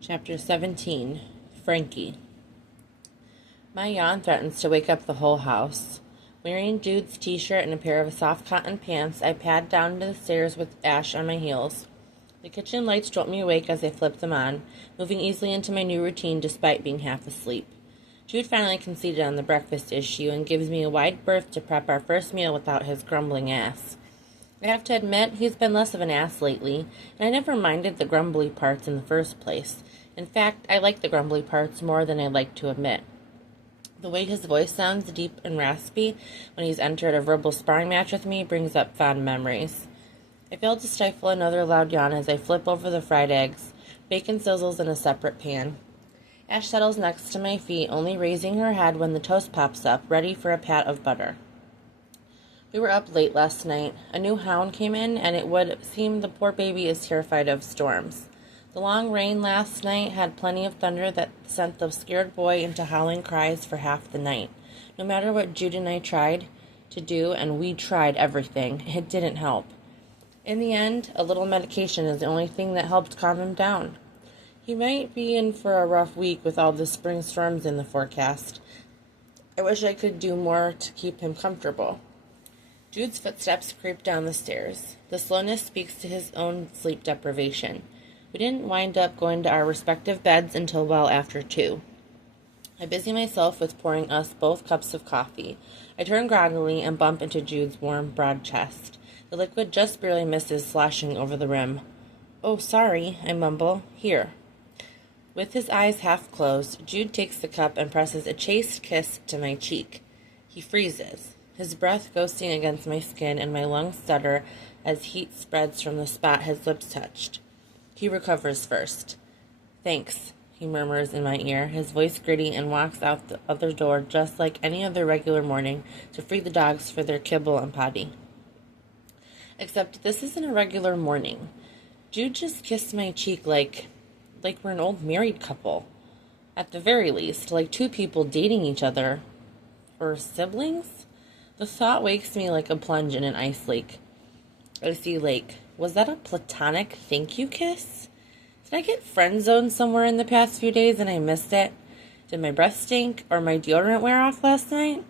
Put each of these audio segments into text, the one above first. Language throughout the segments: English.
Chapter 17. Frankie. My yawn threatens to wake up the whole house. Wearing Jude's t-shirt and a pair of soft cotton pants, I pad down to the stairs with Ash on my heels. The kitchen lights jolt me awake as I flip them on, moving easily into my new routine despite being half asleep. Jude finally conceded on the breakfast issue and gives me a wide berth to prep our first meal without his grumbling ass. I have to admit, he's been less of an ass lately, and I never minded the grumbly parts in the first place. In fact, I like the grumbly parts more than I like to admit. The way his voice sounds deep and raspy when he's entered a verbal sparring match with me brings up fond memories. I fail to stifle another loud yawn as I flip over the fried eggs. Bacon sizzles in a separate pan. Ash settles next to my feet, only raising her head when the toast pops up, ready for a pat of butter. We were up late last night. A new hound came in, and it would seem the poor baby is terrified of storms. The long rain last night had plenty of thunder that sent the scared boy into howling cries for half the night. No matter what Jude and I tried to do, and we tried everything, it didn't help. In the end, a little medication is the only thing that helped calm him down. He might be in for a rough week with all the spring storms in the forecast. I wish I could do more to keep him comfortable. Jude's footsteps creep down the stairs. The slowness speaks to his own sleep deprivation. We didn't wind up going to our respective beds until well after 2. I busy myself with pouring us both cups of coffee. I turn groggily and bump into Jude's warm, broad chest. The liquid just barely misses sloshing over the rim. "Oh, sorry," I mumble. "Here." With his eyes half closed, Jude takes the cup and presses a chaste kiss to my cheek. He freezes, his breath ghosting against my skin, and my lungs stutter as heat spreads from the spot his lips touched. He recovers first. "Thanks," he murmurs in my ear, his voice gritty, and walks out the other door just like any other regular morning to free the dogs for their kibble and potty. Except this isn't a regular morning. Jude just kissed my cheek like we're an old married couple. At the very least, like two people dating each other. Or siblings? The thought wakes me like a plunge in an ice lake. Icy lake. Was that a platonic thank you kiss? Did I get friend zoned somewhere in the past few days and I missed it? Did my breath stink or my deodorant wear off last night?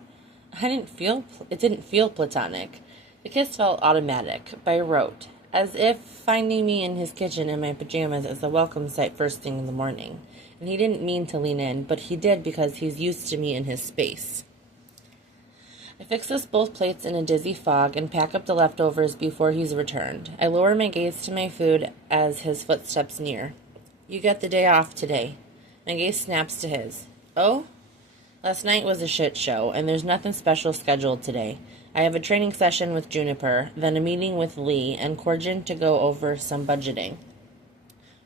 It didn't feel platonic. The kiss felt automatic, by rote, as if finding me in his kitchen in my pajamas is a welcome sight first thing in the morning. And he didn't mean to lean in, but he did because he's used to me in his space. I fix us both plates in a dizzy fog and pack up the leftovers before he's returned. I lower my gaze to my food as his footsteps near. "You get the day off today." My gaze snaps to his. "Oh?" "Last night was a shit show, and there's nothing special scheduled today. I have a training session with Juniper, then a meeting with Lee and Corjan to go over some budgeting."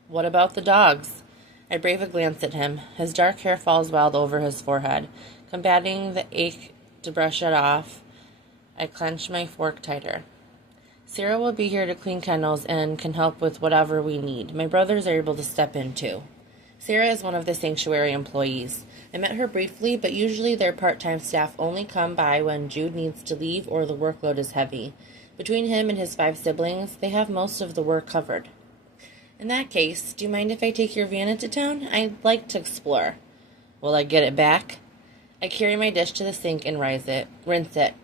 "What about the dogs?" I brave a glance at him. His dark hair falls wild over his forehead, combating the ache to brush it off. I clench my fork tighter. "Sarah will be here to clean kennels and can help with whatever we need. My brothers are able to step in too." Sarah is one of the sanctuary employees. I met her briefly, but usually their part-time staff only come by when Jude needs to leave or the workload is heavy. Between him and his 5 siblings, they have most of the work covered. "In that case, do you mind if I take your van into town? I'd like to explore." "Will I get it back?" I carry my dish to the sink and rinse it.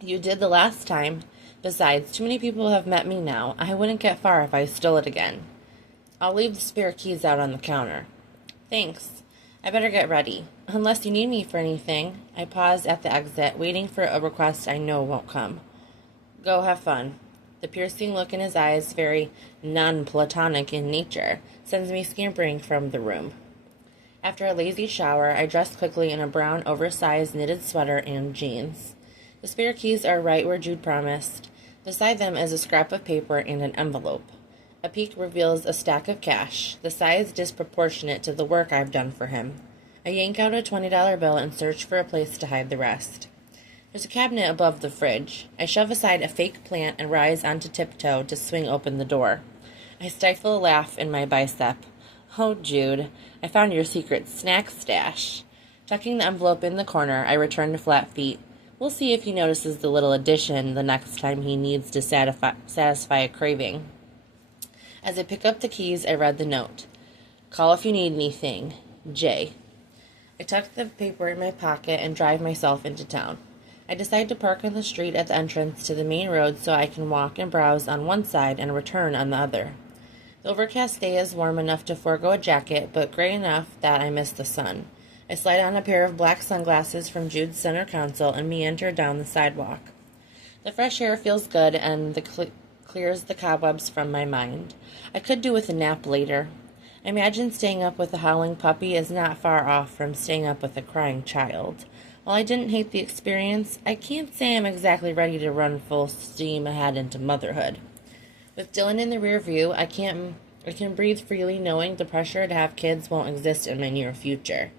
"You did the last time. Besides, too many people have met me now. I wouldn't get far if I stole it again." "I'll leave the spare keys out on the counter." "Thanks. I better get ready. Unless you need me for anything." I pause at the exit, waiting for a request I know won't come. "Go have fun." The piercing look in his eyes, very non-platonic in nature, sends me scampering from the room. After a lazy shower, I dress quickly in a brown, oversized knitted sweater and jeans. The spare keys are right where Jude promised. Beside them is a scrap of paper and an envelope. A peek reveals a stack of cash, the size disproportionate to the work I've done for him. I yank out a $20 bill and search for a place to hide the rest. There's a cabinet above the fridge. I shove aside a fake plant and rise onto tiptoe to swing open the door. I stifle a laugh in my bicep. "Oh, Jude, I found your secret snack stash." Tucking the envelope in the corner, I return to flat feet. We'll see if he notices the little addition the next time he needs to satisfy a craving. As I pick up the keys, I read the note. Call if you need anything. J. I tuck the paper in my pocket and drive myself into town. I decide to park on the street at the entrance to the main road so I can walk and browse on one side and return on the other. The overcast day is warm enough to forego a jacket, but gray enough that I miss the sun. I slide on a pair of black sunglasses from Jude's center console and meander down the sidewalk. The fresh air feels good and clears the cobwebs from my mind. I could do with a nap later. I imagine staying up with a howling puppy is not far off from staying up with a crying child. While I didn't hate the experience, I can't say I'm exactly ready to run full steam ahead into motherhood. With Dylan in the rear view, I can breathe freely knowing the pressure to have kids won't exist in my near future.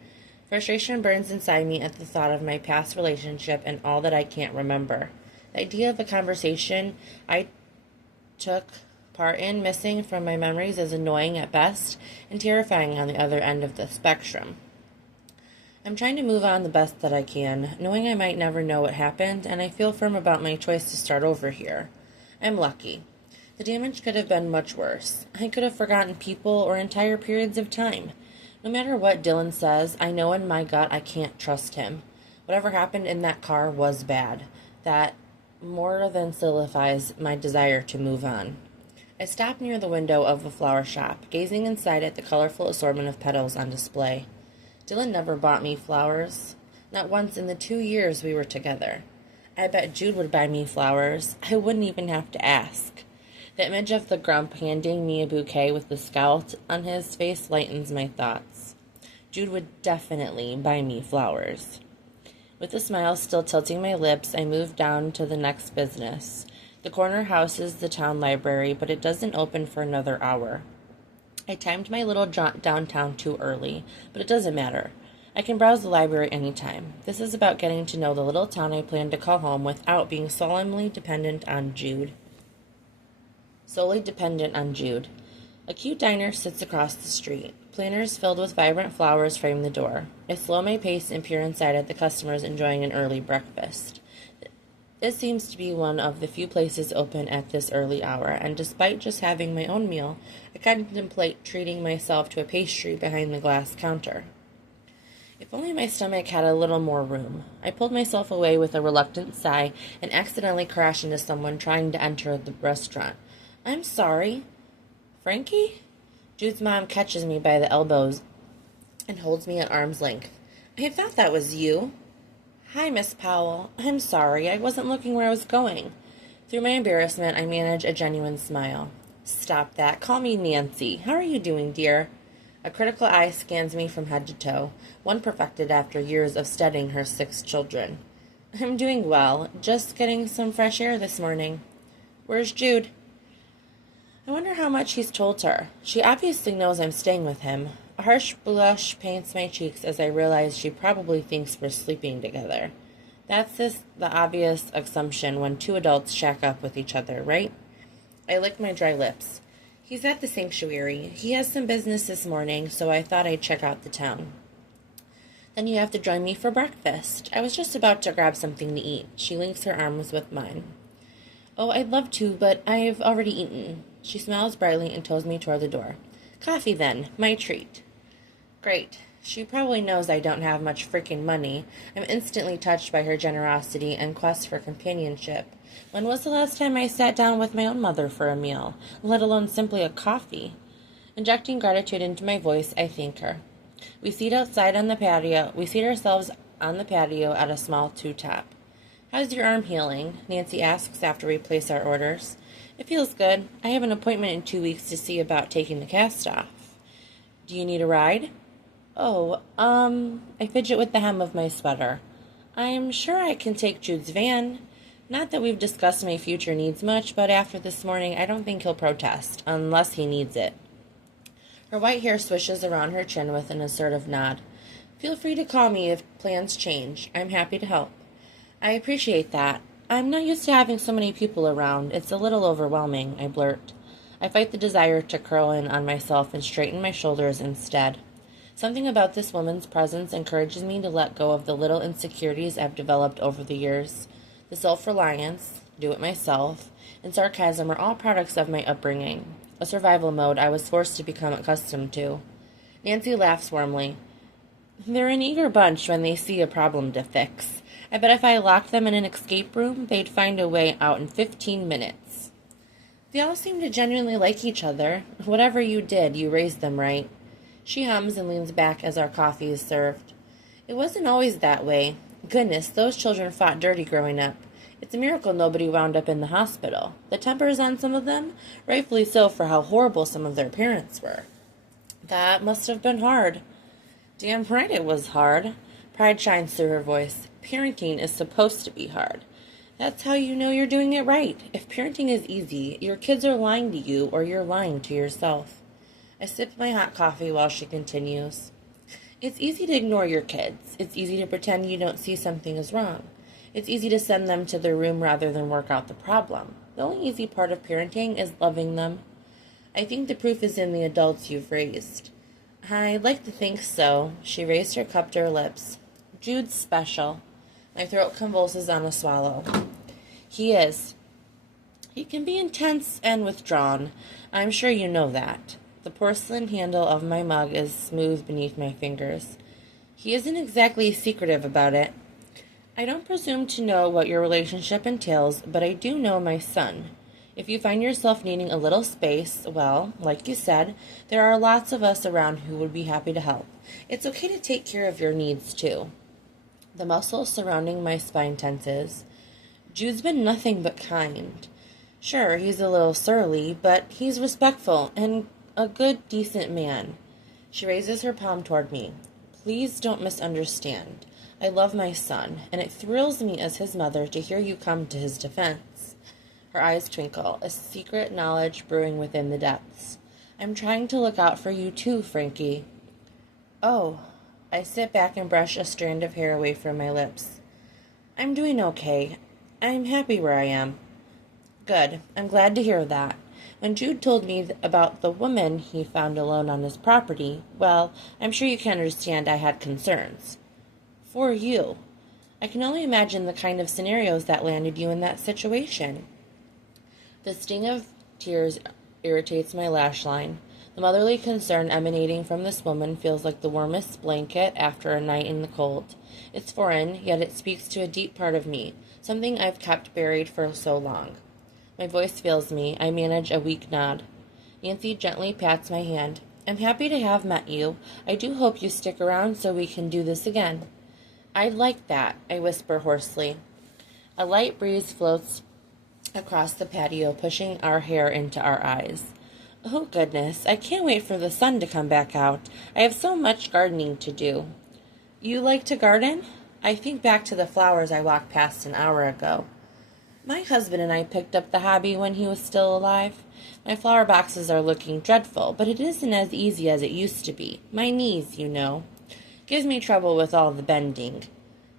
Frustration burns inside me at the thought of my past relationship and all that I can't remember. The idea of a conversation I took part in missing from my memories is annoying at best and terrifying on the other end of the spectrum. I'm trying to move on the best that I can, knowing I might never know what happened, and I feel firm about my choice to start over here. I'm lucky. The damage could have been much worse. I could have forgotten people or entire periods of time. No matter what Dylan says, I know in my gut I can't trust him. Whatever happened in that car was bad. That more than solidifies my desire to move on. I stop near the window of a flower shop, gazing inside at the colorful assortment of petals on display. Dylan never bought me flowers, not once in the 2 years we were together. I bet Jude would buy me flowers. I wouldn't even have to ask. The image of the grump handing me a bouquet with the scowl on his face lightens my thoughts. Jude would definitely buy me flowers. With a smile still tilting my lips, I move down to the next business. The corner houses the town library, but it doesn't open for another hour. I timed my little jaunt downtown too early, but it doesn't matter. I can browse the library anytime. This is about getting to know the little town I plan to call home without being solely dependent on Jude. A cute diner sits across the street. Planters filled with vibrant flowers frame the door. I slow my pace and peer inside at the customers enjoying an early breakfast. This seems to be one of the few places open at this early hour, and despite just having my own meal, I contemplate treating myself to a pastry behind the glass counter. If only my stomach had a little more room. I pulled myself away with a reluctant sigh and accidentally crashed into someone trying to enter the restaurant. I'm sorry. Frankie? Jude's mom catches me by the elbows and holds me at arm's length. I thought that was you. Hi, Miss Powell. I'm sorry. I wasn't looking where I was going. Through my embarrassment, I manage a genuine smile. Stop that. Call me Nancy. How are you doing, dear? A critical eye scans me from head to toe, one perfected after years of studying her 6 children. I'm doing well. Just getting some fresh air this morning. Where's Jude? I wonder how much he's told her. She obviously knows I'm staying with him. A harsh blush paints my cheeks as I realize she probably thinks we're sleeping together. That's the obvious assumption when 2 adults shack up with each other, right? I lick my dry lips. He's at the sanctuary. He has some business this morning, so I thought I'd check out the town. Then you have to join me for breakfast. I was just about to grab something to eat. She links her arms with mine. Oh, I'd love to, but I've already eaten. She smiles brightly and toes me toward the door. Coffee, then. My treat. Great. She probably knows I don't have much freaking money. I'm instantly touched by her generosity and quest for companionship. When was the last time I sat down with my own mother for a meal, let alone simply a coffee? Injecting gratitude into my voice, I thank her. We seat outside on the patio. We seat ourselves on the patio at a small 2-top. How's your arm healing? Nancy asks after we place our orders. It feels good. I have an appointment in 2 weeks to see about taking the cast off. Do you need a ride? I fidget with the hem of my sweater. I'm sure I can take Jude's van. Not that we've discussed my future needs much, but after this morning, I don't think he'll protest, unless he needs it. Her white hair swishes around her chin with an assertive nod. Feel free to call me if plans change. I'm happy to help. I appreciate that. I'm not used to having so many people around. It's a little overwhelming, I blurt. I fight the desire to curl in on myself and straighten my shoulders instead. Something about this woman's presence encourages me to let go of the little insecurities I've developed over the years. The self-reliance, do it myself, and sarcasm are all products of my upbringing, a survival mode I was forced to become accustomed to. Nancy laughs warmly. They're an eager bunch when they see a problem to fix. I bet if I locked them in an escape room, they'd find a way out in 15 minutes. They all seem to genuinely like each other. Whatever you did, you raised them right. She hums and leans back as our coffee is served. It wasn't always that way. Goodness, those children fought dirty growing up. It's a miracle nobody wound up in the hospital. The tempers on some of them, rightfully so for how horrible some of their parents were. That must have been hard. Damn right it was hard. Pride shines through her voice. Parenting is supposed to be hard. That's how you know you're doing it right. If parenting is easy, your kids are lying to you or you're lying to yourself. I sip my hot coffee while she continues. It's easy to ignore your kids. It's easy to pretend you don't see something is wrong. It's easy to send them to their room rather than work out the problem. The only easy part of parenting is loving them. I think the proof is in the adults you've raised. I'd like to think so. She raised her cup to her lips. Jude's special. My throat convulses on a swallow. He is. He can be intense and withdrawn. I'm sure you know that. The porcelain handle of my mug is smooth beneath my fingers. He isn't exactly secretive about it. I don't presume to know what your relationship entails, but I do know my son. If you find yourself needing a little space, well, like you said, there are lots of us around who would be happy to help. It's okay to take care of your needs, too. The muscles surrounding my spine tenses. Jude's been nothing but kind. Sure, he's a little surly, but he's respectful and a good, decent man. She raises her palm toward me. Please don't misunderstand. I love my son, and it thrills me as his mother to hear you come to his defense. Her eyes twinkle, a secret knowledge brewing within the depths. I'm trying to look out for you too, Frankie. Oh. I sit back and brush a strand of hair away from my lips. I'm doing okay. I'm happy where I am. Good. I'm glad to hear that. When Jude told me about the woman he found alone on his property, well, I'm sure you can understand I had concerns. For you. I can only imagine the kind of scenarios that landed you in that situation. The sting of tears irritates my lash line. The motherly concern emanating from this woman feels like the warmest blanket after a night in the cold. It's foreign, yet it speaks to a deep part of me, something I've kept buried for so long. My voice fails me. I manage a weak nod. Nancy gently pats my hand. I'm happy to have met you. I do hope you stick around so we can do this again. I'd like that, I whisper hoarsely. A light breeze floats across the patio, pushing our hair into our eyes. Oh, goodness, I can't wait for the sun to come back out. I have so much gardening to do. You like to garden? I think back to the flowers I walked past an hour ago. My husband and I picked up the hobby when he was still alive. My flower boxes are looking dreadful, but it isn't as easy as it used to be. My knees, you know. Gives me trouble with all the bending.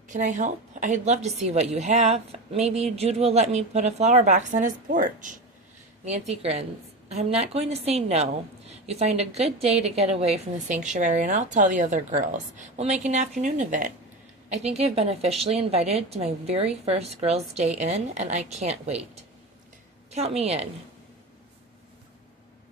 Can I help? I'd love to see what you have. Maybe Jude will let me put a flower box on his porch. Nancy grins. I'm not going to say no. You find a good day to get away from the sanctuary, and I'll tell the other girls. We'll make an afternoon of it. I think I've been officially invited to my very first girls' day in, and I can't wait. Count me in.